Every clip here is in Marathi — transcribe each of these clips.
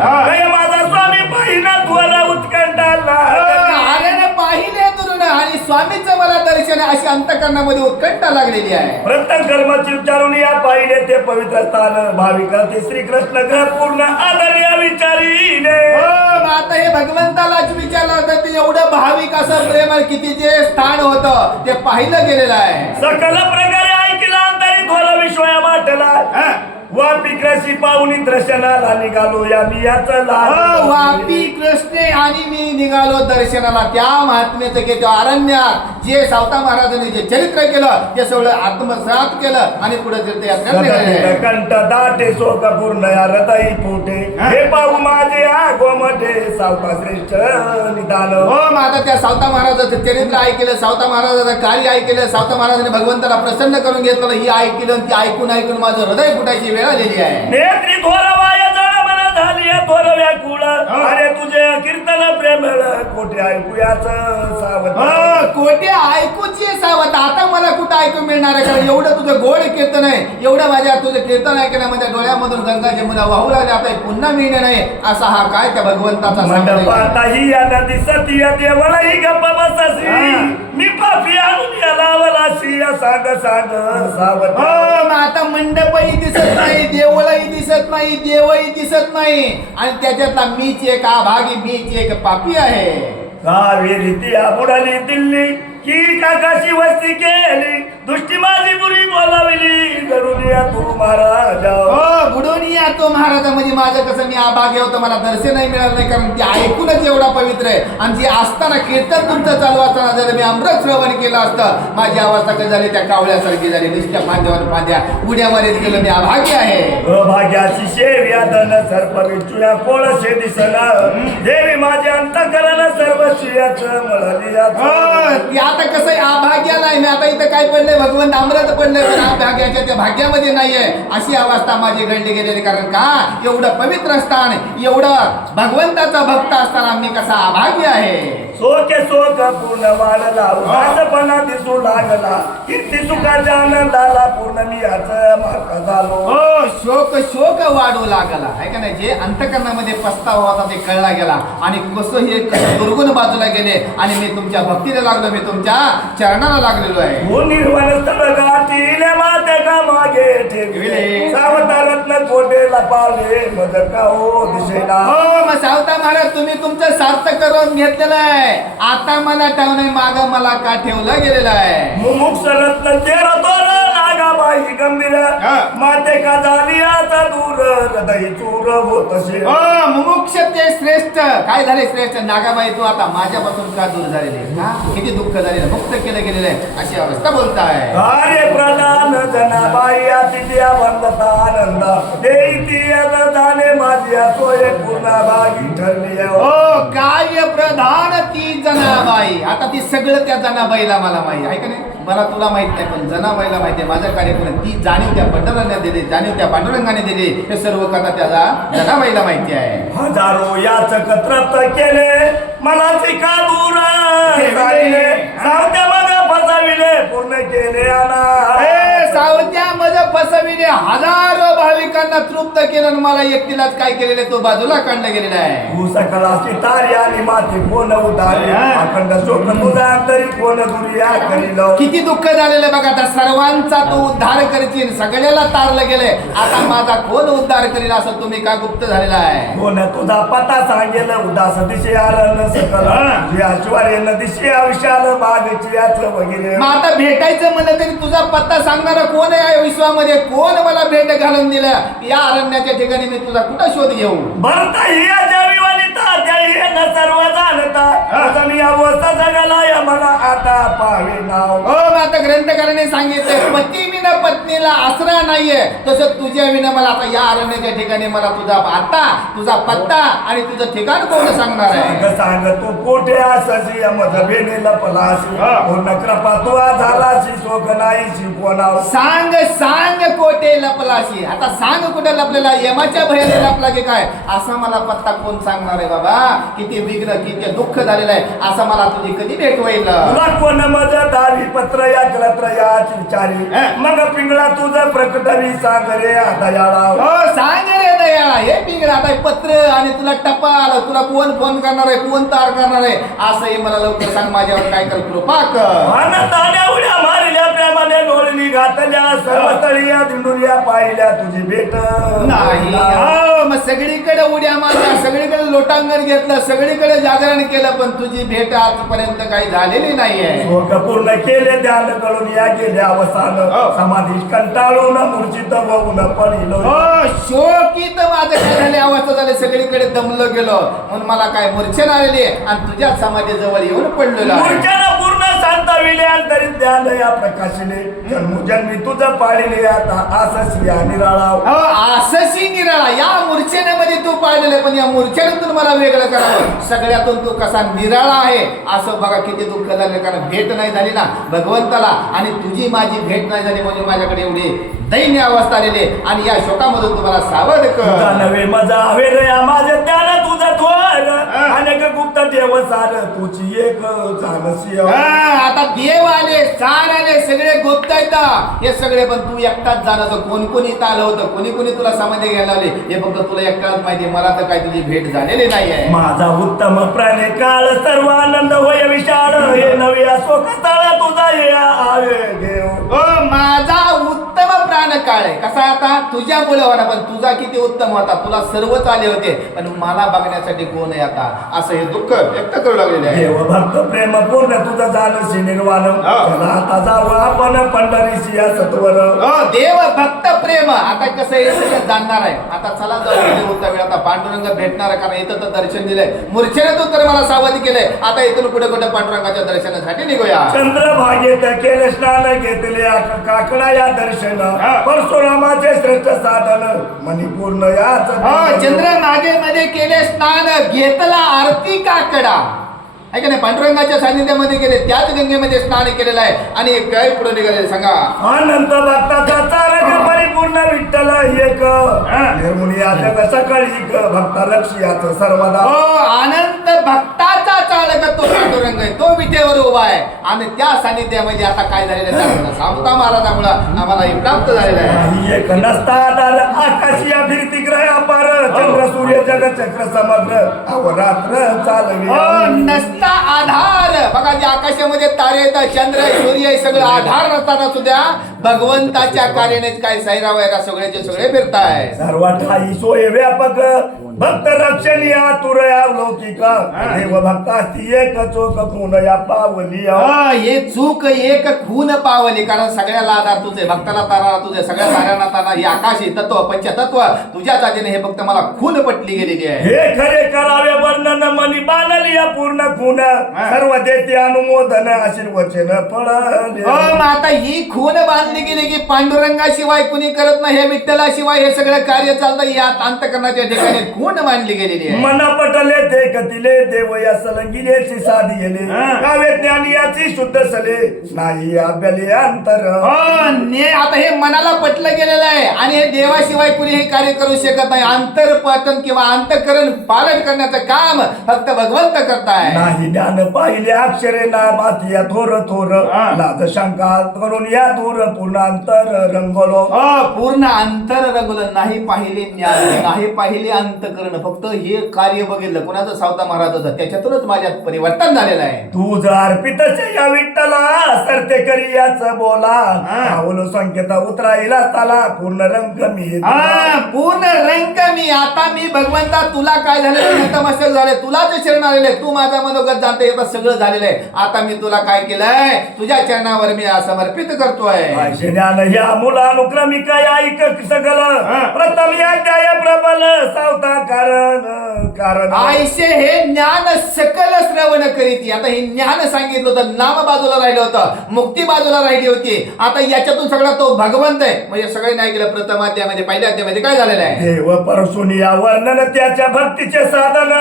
काय माझा स्वामी पाहिना तुला उत्कंठाला अरे ना पाहिले दुरून आणि स्वामीचं मला दर्शन अशी अंतकरणामध्ये उत्कंठा लागलेली आहे. प्रत्येक कर्माची विचारून या पाहिले ते पवित्र स्थान भाविका ते श्रीकृष्ण ग्रह पूर्ण आदर या विचारीने. आता हे भगवंतालाच विचारलं होतं ते एवढं भाविक असं प्रेम किती जे स्थान होतं ते पाहिलं गेलेलं आहे. सकल प्रकारे ऐकला तरी थोडा विश्वया वाटला वापी कृषी पाहुणी दर्शनाला निघालो या बियाचं वापी कृष्णे आणि मी निघालो दर्शनाला. त्या महात्म्याचं की त्या अरण्यात जे सावता महाराजांनी जे चरित्र केलं ते सगळं आत्मसात केलं आणि पुढे तीर्थयात्रा निघाले. कंठ दाटे शोक पूर्ण या हृदय पोटे हे पाहू माझे गोमटे सावता श्रेष्ठ निदान. माझं त्या सावता महाराजाचं चरित्र ऐकलं, सावता महाराजाचं कार्य ऐकलं, सावता महाराजांनी भगवंताला प्रसन्न करून घेतलं. ही ऐकलं ती ऐकून माझं हृदय फुटायची वेळ आलेली आहे. नेत्री थोरवाया जळ मना झाली थोर व्याकुळ अरे तुझे कीर्तन प्रेमळ कोठे ऐकूयाच सावध. कोठे ऐकूची सावध. आता मला कुठं ऐकू मिळणार आहे? कारण एवढं तुझं गोड कीर्तन आहे, एवढं माझ्या तुझं कीर्तन ऐकलं माझ्या डोळ्यामधून गंगा जमुना वाहू लागले. आता पुन्हा मिळणे नाही असा हा काय त्या भगवंताचा मंडपाताही या नदी सती देवळही गप्प बससी मी पापी आणून या लावलाशी साग साग सावध. आता मंडपही दिसत नाही, देवळही दिसत नाही, देवही दिसत नाही आणि त्याच्यातला मीच एक अभागी, मीच एक पापी आहे. कावेरी ती बुडाली दिल्ली की काकाशी वस्ती केली दृष्टी माझी बुरी बोलाविली घडून या तू महाराजा. बुडून या तो महाराजा म्हणजे माझं कसं मी अभाग्य होतं, मला दर्शन नाही मिळालं नाही कारण ते ऐकूनच एवढा पवित्र आहे. आणि जे असताना कीर्तन तुमचं चालू असताना जर मी अमृत श्रवण केलं असतं माझी अवस्था कशी झाली त्या कावळ्यासारखी झाली. नुसत्या फांद्यावर फांद्या उड्या मारीत गेलो मी अभाग्य आहे. अभाग्याची शेव्या धन सर्प विचुया कोळशे दिसना देवी माझे अंतकरण सर्व चियाच मळली. आता कसं आहे अभाग्य नाही मी आता इथं काय पडलंय भगवंत अमृत पडलंय पण अभाग्याच्या त्या भाग्यामध्ये नाहीये अशी अवस्था माझी घडली गेलेली. कारण का एवढं पवित्र स्थान एवढं भगवंताचा भक्त असताना मी कसा अभाग्य आहे. शोके शोक पूर्ण वाढला उदासपणा दिसू लागला कीर्ती सुखाच्या आनंदाला पूर्ण मी याच मार्ग झालो. शोक शोक वाढू लागला आहे का नाही. जे अंतकरणामध्ये पस्तावा होता ते कळला गेला आणि कसं हे कसं दुर्गुण बाजूला गेले आणि मी तुमच्या भक्तीला लागलो, मी तुमच्या चरणाला लागलेलो आहे. निर्वाण स्थळ गाठीले माते का मागे ठेवले सावता रत्न कोटेला पावले मज का हो दिसेना. मग सावता महाराज तुम्ही तुमचं सार्थ करून घेतलेलं आहे. आता मला ठेवणे माग मला का ठेवलं गेलेलं आहे. मुमुक्ष रत्न तेरा तोर नागाबाई गंभीर माते का झाली आता दूर हृदय चूर होत असे. मुमुक्ष ते श्रेष्ठ काय झाले श्रेष्ठ नागाबाई तू आता माझ्यापासून का दूर झालेले किती दुःख झालेलं मुक्त केलं गेलेलं आहे अशी अवस्था बोलताय. कार्य प्रधान जनाबाई अतिथ्या वंदता आनंद देईतीयत झाले माझी सोय पूर्ण भागी ठरली. कार्य प्रधान ती जनाबाई. आता ती सगळं त्या जनाबाईला मला माहिती आहे का नाही. मला तुला माहित नाही पण जनाबाईला माहिती आहे माझं कार्यक्रम ती जाणीव त्या पंढरंगाने दिली, जाणीव त्या पांडुरंगाने दिली हे सर्व कथा त्याला जनाबाईला माहिती आहे. हजारो याच कत्रप्त केले मला का दूर सावत्या मग फसविले पूर्ण केले सावत्या मज फसविले हजारो भाविकांना तृप्त केलं मला एकटीलाच काय केलेले तो बाजूला काढलं गेलेला आहे. तू सकलाची तारी आणि माती कोण उतारे अखंड शोक तुझा तरी कोण दुरिया करील. किती दुःख झालेलं बघा आता सर्वांचा तो उद्धार करतील सगळ्याला तारलं गेले आता माझा कोण उद्धार करील असं तुम्ही का गुप्त झालेला आहे. कोण तुझा पता सांगेल उदास दिशे आलं सकल आश्वर्य दिशे आयुष्याल बागेची याच वगैरे. मग आता भेटायचं म्हणलं तरी तुझा पत्ता सांगणारा कोण आहे विश्वामध्ये कोण मला भेट घालून दिलं या अरण्याच्या ठिकाणी मी तुझा कुठं शोध घेऊ. भरता ही अजावी वनिता त्याही न सर्व जाणता मी अवस्था जगाला या मला आता पाहावे नाव. आता ग्रंथकाराने सांगितलं पती विना पत्नीला आसरा नाहीये तसं तुझ्या विना मला आता या अरण्याच्या ठिकाणी मला तुझा आता तुझा पत्ता आणि तुझं ठिकाण कोण सांगणार आहे. सांग तू कोठे असाची मध बेनेला पलाशी पूर्ण कृपा तू झालाशी शोक नाहीशी कोणाव. सांग सांग कोठे लपलाशी. आता सांग कुठे लपलेला यमाच्या भयाने लपला की काय असा मला पत्ता कोण सांगणार आहे. बाबा किती विघ्न किती दुःख झालेलं आहे असं मला तुझी कधी भेट होईल. तुला कोण मज दावी पत्र या कलत्र याची विचारी मग पिंगळा तुझं प्रकटवी सांग रे दयाळा. सांग रे दयाळा हे पिंगळा आता पत्र आणि तुला टपाल, तुला कोण फोन करणार आहे, कोण तार करणार आहे, असंही मला लवकर सांग. माझ्यावर काय कर, कृपा कर. आनंदाने उड्या मारल्या, प्रेमाने डोळणी घातल्या, सर्व तळीया दिंडुल्या पाहिल्या तुझी भेट नाही. मग सगळीकडे उड्या मारल्या, सगळीकडे लोटांगण घेतलं, सगळीकडे जागरण केलं, पण तुझी भेट आजपर्यंत काही झालेली नाहीये. शोक पूर्ण केले ध्यान करून या गेले अवसान, समाधी कंटाळून मूर्छित होऊन पडिलो. शोकीत माझं काय झाले अवस्था झाली, सगळीकडे दमलो गेलो, म्हणून मला काय मूर्छना आलेली आहे आणि तुझ्या समाधीजवळ येऊन पडलेलो आहे. मूर्छेनं पूर्ण शांतविले तरी ध्यान या प्रकाशिले, जन्मोजन्मी तुझं पाळिले आता आससी निराळा. आससी निराळा या मूर्छेमध्ये तू पाळलेलं, पण या मूर्छेतून मला वेगळं करावं. सगळ्यातून तू कसा निराळा आहे असं बघा किती दुःख झालं, कारण भेट नाही झाली ना भगवंताला, आणि तुझी माझी भेट नाही झाली म्हणजे माझ्याकडे एवढी दैन्य अवस्था आलेली, आणि या शोकामधून तुम्हाला सावध तुझा कर. नवे मजा हवे या माझ्या त्याला तुझा थोर अनेक गुप्त देव सार तुझी एक झालसी. आता देव आले, सार आले, सगळे गुप्त आहेत हे सगळे, पण तू एकटाच झाला. तर कोण कोणी इथं आलं होतं, कोणी कोणी तुला समाधी घ्यायला आले हे फक्त तुला एकटाच माहिती, मला तर काय तुझी भेट झालेली नाही आहे. माझा उत्तम प्राणे काळ सर्व आनंद होय विशाळ, हे नवे असो कसाळा तुझा हे आवे घेऊ. माझा उत्तम प्राण काळ आहे कसा, आता तुझ्यामुळे होता, पण तुझा किती उत्तम होता, तुला सर्वच आले होते, पण मला बघण्यासाठी कोण आहे आता, असं हे दुःख व्यक्त करू लागलेले आहे. देव भक्त प्रेम पूर्ण तुझं झालं निर्वाण, चला आता जावं आपण पंढरीशी या सत्वर. देव भक्त प्रेम आता कसं हे सगळं जाणणार आहे. आता चला जाऊ होता वेळ, आता पांडुरंग भेटणार आहे, कारण इथं तर दर्शन दिलंय, मूर्छेने तर मला सावध केलंय. आता इथून कुठे कुठे पांडुरंगाच्या दर्शनासाठी निघूया. चंद्रभागेत केले स्नान घेतले काकडा या दर्शन, परशुरामाचे श्रेष्ठ साधन मणिपूर्ण याच. चंद्रभागे मध्ये केले स्नान, घेतला आरती काकडा, आहे का नाही, पांडुरंगाच्या सानिध्यामध्ये गेले, त्याच गंगेमध्ये स्नान केलेलं आहे, आणि काय पुढे निघाले सांगा. अनंत भक्ताचा तारक परिपूर्ण विठ्ठल एक निर्मुनी आता सकाळी भक्ता लक्ष्याच सर्वदा. आनंद भक्ताचा चालक तो पांडुरंग आहे, तो विटेवर उभा आहे, आणि त्या सानिध्यामध्ये आता काय झालेलं आहे सावता महाराजामुळे आम्हाला हे प्राप्त झालेलं आहे. एक नसता आधार आकाशिया फिरती ग्रह अपार, चंद्र सूर्य जग चक्र समग्र अवरात्र चालवी. नसता आधार बघा, जे आकाशामध्ये तारे येतात, चंद्र सूर्य हे सगळं आधार नसताना सुद्धा भगवंताच्या कार्याने काय साईरा वैरा सगळ्याचे सगळे फिरताय. सर्व ठाई सोय व्यापक, भक्त रक्षणी आतुर लौकिक, देव भक्तास्ती एक चोक खून या पावली. हे चूक एक खून पावली, कारण सगळ्याला आधार तुझे, भक्ताला तारा तुझे, सगळ्या ताऱ्यांना तारा, ही आकाशी तत्व पंचतत्व तुझ्या जातीने हे फक्त मला खून पटली गेलेली आहे. हे खरे करावे वर्णन मनी बांधली या पूर्ण खून, सर्व देते अनुमोदन आशीर्वचन फळ. आता ही खून बांधली गेली की पांडुरंगाशिवाय कुणी करत नाही, हे विठ्ठलाशिवाय हे सगळं कार्य चालतं, या अंतकरणाच्या ठिकाणी खून बांधली गेलेली आहे. मना पटले ते कतिले देव या सलंगिलेची साधी गेले, काव्य ज्ञानी याची शुद्ध सले नाही आब्याले अंतर. आता हे मनाला पटलं गेलेलं आहे, आणि हे देवाशिवाय कुणी हे कार्य करू शकत नाही. अंतरपतन किंवा अंतकरण पालन करण्याचं काम फक्त भगवंत करताय. नाही ज्ञान पाहिले अक्षरे ना माती या थोर थोर, लाज शंका करून या दूर पूर्ण अंतर रंगलो. पूर्ण अंतर रंगलं, नाही पाहिले ज्ञान, नाही पाहिले अंतकरण, फक्त हे कार्य बघितलं कोणाचं, सावता महाराजाचं, त्याच्यातूनच माझ्यात परिवर्तन झालेलं आहे. तू जर अर्पितचे या विठ्ठला सरते करी याच बोला, आवलो संकेत उतराईला ताला पूर्ण रंग मी. पूर्ण रंग मी, आता मी भगवंता तुला काय झालेलं, नतमस्तक झाले, तुलाच शरण आलेले, तू माझा मनोगत जाणते, आता सगळं झालेलं आहे. आता मी तुला काय केलंय, तुझ्या चरणावर मी समर्पित करतोय. ज्ञान ह्या मुलानुक्रमिक ऐक सगळं, प्रथम या अध्याय प्रबल सावता कारण आयशे हे ज्ञान सकल श्रवण करीत. आता हे ज्ञान सांगितलं होतं, नाम बाजूला राहिलं होतं, मुक्ती बाजूला राहिली होती, आता याच्यातून सगळा तो भगवंत आहे. म्हणजे सगळे नाही गेलं, प्रथम अध्यायामध्ये पहिल्या अध्यायामध्ये काय झालेलं आहे, देव परशुनी या वर्णन त्याच्या भक्तीचे साधन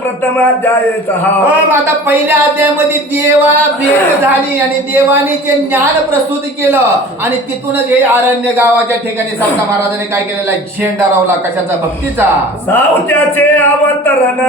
प्रथम अध्यायाचा आता पहिल्या अध्यायामध्ये देवा भेट झाली, आणि देवाने जे ज्ञान प्रस्तुत केलं, आणि तिथूनच हे आरण्य गावाच्या ठिकाणी सावता महाराजांनी काय केलेला आहे, झेंडा रावला कशाचा, भक्तीचा. सावत्याचे अवतरण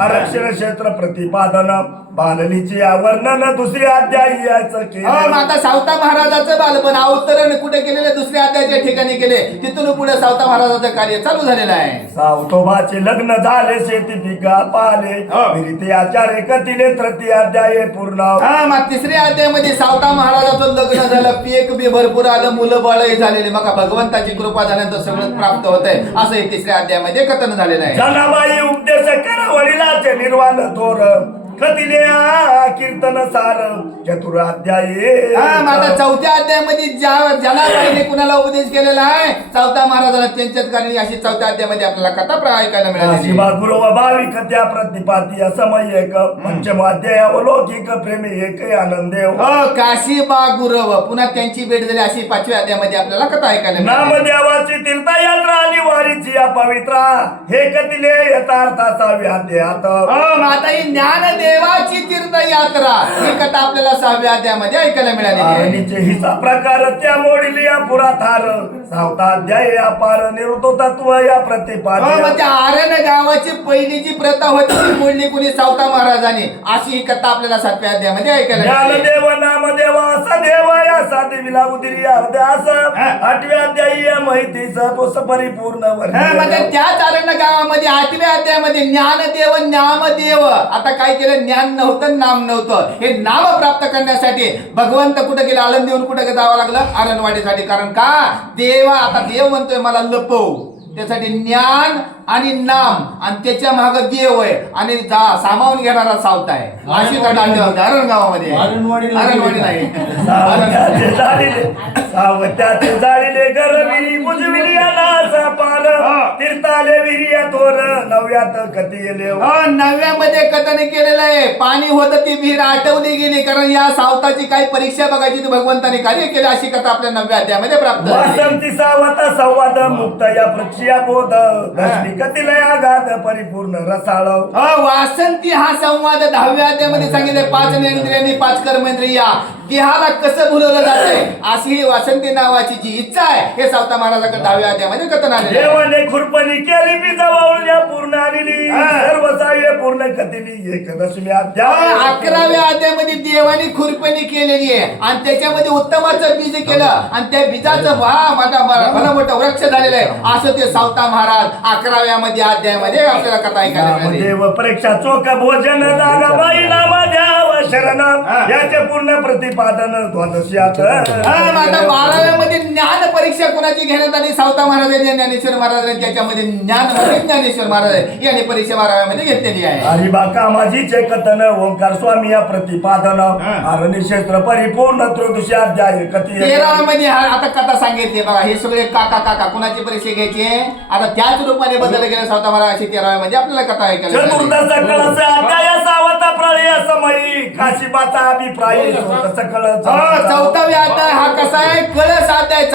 आरक्षण क्षेत्र प्रतिपादन बाललीचे वर्णन दुसऱ्या अध्यायी याचं केलं. आता सावता महाराजाचं बालपण अवतरण कुठे केलेलं दुसऱ्या अध्यायाच्या ठिकाणी केले. तिथून पुढे सावता महाराजाचं कार्य चालू झालेलं आहे. सावतोबाचे लग्न झाले शेती पिका पाले विरिते आचार्य कथिले तृतीय अध्याय पूर्ण. मग तिसऱ्या अध्यायामध्ये सावता महाराजाचं लग्न झालं, पीक बी भरपूर आलं, मुलं बाळही झालेले. मग भगवंताची कृपा झाल्यानंतर सगळं प्राप्त होत आहे असं हे तिसऱ्या अध्यायामध्ये कथन झालेलं आहे. जनाबाई उपदेश करा वडिलाचे निर्वाण थोर कथिले कीर्तन सार चतुराध्याय. आता चौथ्या अध्यायामध्ये जनाबाईने कुणाला उपदेश केलेला आहे? सावता महाराजाला त्यांच्याच कारण अशी चौथ्या अध्यायामध्ये आपल्याला कथा ऐकायला मिळाली. शिवा गुरु भाविक त्या प्रतिपाती असमय एक पंचम अध्याय अलौकिक प्रेमी एक आनंदेव. काशीबा गुरव पुन्हा त्यांची भेट झाली अशी पाचव्या अध्यायामध्ये आपल्याला कथा ऐकायला मिळाली. नामदेवाची तीर्थयात्रा आणि वारीची या पवित्रा हे कथिले यथार्थाचा व्याध्यात. आता ही ज्ञानदेवाची तीर्थयात्रा ही कथा आपल्याला सहाव्या अध्यायामध्ये ऐकायला मिळाली. आरणीचे हिचा प्रकार त्या मोडील या पुराथार सावता अध्याय अपार निवृत्तो तत्व या प्रतिपाद्य. त्या आरण गावाची पहिली जी प्रथा होती ती मोडली कुणी सावता महाराजांनी अशी ही कथा आपल्याला सातव्या अध्यायामध्ये ऐकायला मिळाली. ज्ञानदेव नामदेव असा देव या सादेवीला उदिरी अध्यास आठव्या अध्यायी या माहितीचा तो परिपूर्ण म्हणजे त्याच आरण गावामध्ये आठव्या अध्यायामध्ये ज्ञानदेव नामदेव आता काय केलं? ज्ञान नव्हतं, नाम नव्हतं. हे नाम प्राप्त करण्यासाठी भगवंत कुठे गेला? आळंदीहून कुठे जावं लागलं? आरणवाडीसाठी. कारण का? देवा आता देव म्हणतोय मला लपव, त्यासाठी ज्ञान आणि नाम आणि त्याच्या माग देव आहे आणि सामावून घेणारा सावता आहे. अशी कथा आरण गावामध्ये आरणवाडी नाही. सावत्याचे जाळीले गरविरी बुजविली अनासा पार तीर्थाले विरिया तोर नव्यात कधी येले. नव्यामध्ये कथन केलेलं आहे. पाणी होत ती विहीर आटवली गेली कारण या सावताची काही परीक्षा बघायची भगवंताने कार्य केलं अशी कथा आपल्या नवव्या अध्यायामध्ये प्राप्त झाली. वासंती सावता संवाद मुक्त या प्रक्षिया बोध दशमी कथिलय आघात परिपूर्ण रसाळ. वासंती हा संवाद 10व्या अध्यायामध्ये सांगितले. 5 ज्ञानेंद्रियांनी 5 कर्मेंद्रिया देहाला कसं भुलवलं जाते अशी ही वासंती नावाची जी इच्छा आहे हे सावता महाराजाकडे 10व्या अध्यायामध्ये कथन आले. देवाने खुरपणी केली बी जवळ पूर्ण आलेली सर्व साह्य पूर्ण कथिली एकदशमी अध्याय. 11व्या अध्यायामध्ये देवाने खुरपणी केलेली आहे आणि त्याच्यामध्ये उत्तमाचं बीज केलं आणि त्या बीजाचं भला मोठं वृक्ष झालेलं आहे असं ते सावता महाराज 11व्या अध्यायामध्ये आपल्याला कथा ऐकायला मिळाली. देव परीक्षा चोख भोजन दानाबाई नाम द्याव शरण याचे पूर्ण प्रतिपादन द्वादश्यात. आता 12व्या ज्ञान परीक्षा कोणाची घेण्यात आली? सावता महाराजांनी ज्ञानेश्वर महाराजांनी त्याच्यामध्ये ज्ञान ज्ञानेश्वर महाराज यांनी परीक्षा 12व्या घेतलेली आहे. हरिबा कामाजीचे कथन ओंकार स्वामी या प्रतिपादन आरण्य क्षेत्र परिपूर्ण त्रयोदशी अध्याय कथी. 13व्या आता कथा सांगितली बघा. हे सगळे काका काका कुणाची परीक्षा घ्यायची आता त्याच रूपाने बदल गेले सावता महाराज अशी 13व्या आपल्याला कथा ऐकायला. चतुर्दश कळस अध्याय सावता प्रळय समयी काशीबाचा अभिप्राय सकळ. 14व्या अध्याय हा कसा आहे? कळस अध्याय.